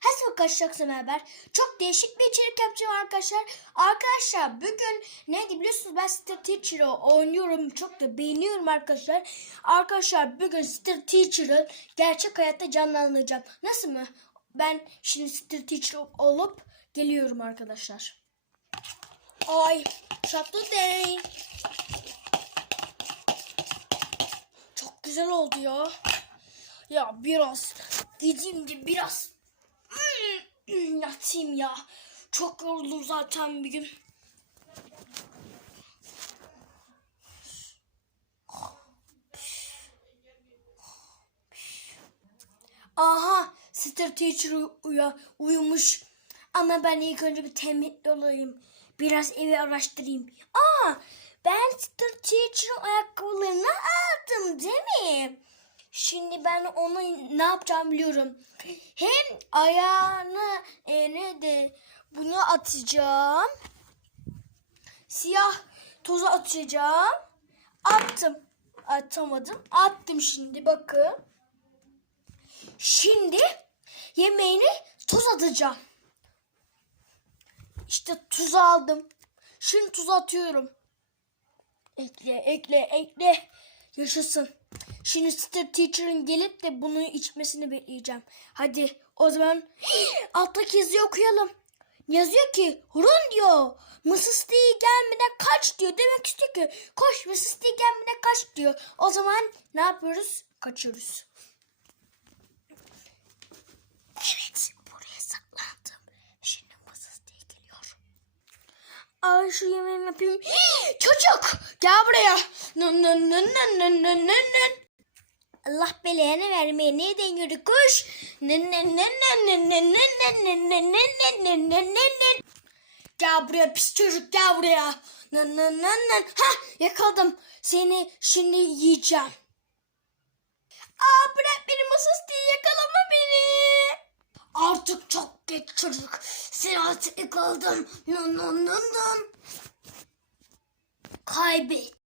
Herkese arkadaşlar beraber çok değişik bir içerik yapacağım arkadaşlar. Arkadaşlar bugün neydi biliyorsunuz ben Star Teacher'ı oynuyorum. Çok da beğeniyorum arkadaşlar. Arkadaşlar bugün Star Teacher'ı gerçek hayatta canlandıracağım. Nasıl mı? Ben şimdi Star Teacher olup geliyorum arkadaşlar. Ay Saturday. Çok güzel oldu ya. Ya biraz gideyim de biraz yatayım ya. Çok yoruldum zaten bir gün. Aha, Star Teacher uya, uyumuş. Ama ben ilk önce bir temizlik olayım. Biraz evi araştırayım. Aa, ben Star Teacher'ın ayakkabılarını aldım değil mi? Şimdi ben onu ne yapacağım biliyorum. Hem ayağını e, ne de bunu atacağım. Siyah tozu atacağım. Attım. Atamadım. Attım şimdi bakın. Şimdi yemeğini tuz atacağım. İşte tuz aldım. Şimdi tuz atıyorum. Ekle, ekle, ekle. Yaşasın. Şimdi Star Teacher'ın gelip de bunu içmesini bekleyeceğim. Hadi o zaman alttaki yazıyı okuyalım. Yazıyor ki run diyor. Mrs. T gelmeden kaç diyor. Demek istiyor ki koş Mrs. T gelmeden kaç diyor. O zaman ne yapıyoruz? Kaçıyoruz. Evet buraya saklandım. Şimdi Mrs. T geliyor. Ay şu yemeğimi yapayım. Çocuk gel buraya. Nın nın nın nın nın nın nın. Allah belanı vermeye neden yürü kuş? Gel buraya pis çocuk gel buraya. Nan nan nan nan. Ha yakaladım. Seni şimdi yiyeceğim. Aa bırak beni masas diye yakalama beni. Artık çok geç çocuk. Seni artık yakaladım. Nan nan nan nan. Kaybet.